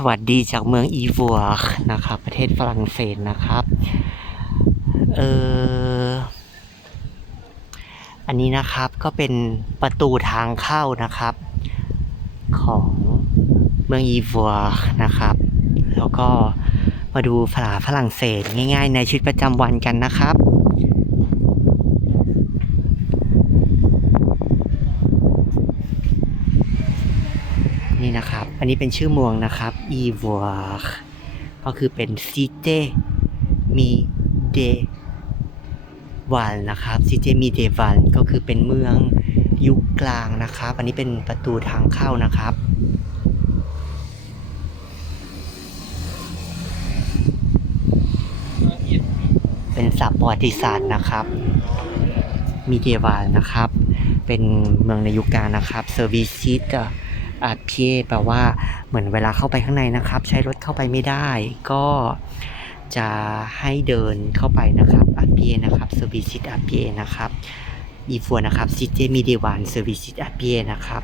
สวัสดีจากเมืองอีวัวนะครับ ประเทศฝรั่งเศสนะครับ เอออันนี้นะครับก็เป็นประตูทางเข้านะครับ ของเมืองอีวัวนะครับ แล้วก็มาดูภาษาฝรั่งเศสง่าย ๆ ในชีวิตประจำวันกันนะครับ นี่นะครับ อันนี้เป็นชื่อเมืองนะครับอีวัวก็คือเป็นซิเตมีเดวันนะครับซิเตมีเดวันก็คือเป็นเมืองยุคกลางนะครับ อันนี้เป็นประตูทางเข้านะครับเป็นศัพท์ประวัติศาสตร์นะครับ มีเดวานนะครับ เป็นเมืองในยุคกลางนะครับเซอร์วิสซิต อาร์พีแปลว่าเหมือนเวลาเข้าไปข้างในนะครับ ใช้รถเข้าไปไม่ได้ ก็จะให้เดินเข้าไปนะครับอาร์พีนะครับเซอร์วิสิตอาร์พีนะครับอีฟัวนะครับซิเจมีเดวานเซอร์วิสิตอาร์พีนะครับ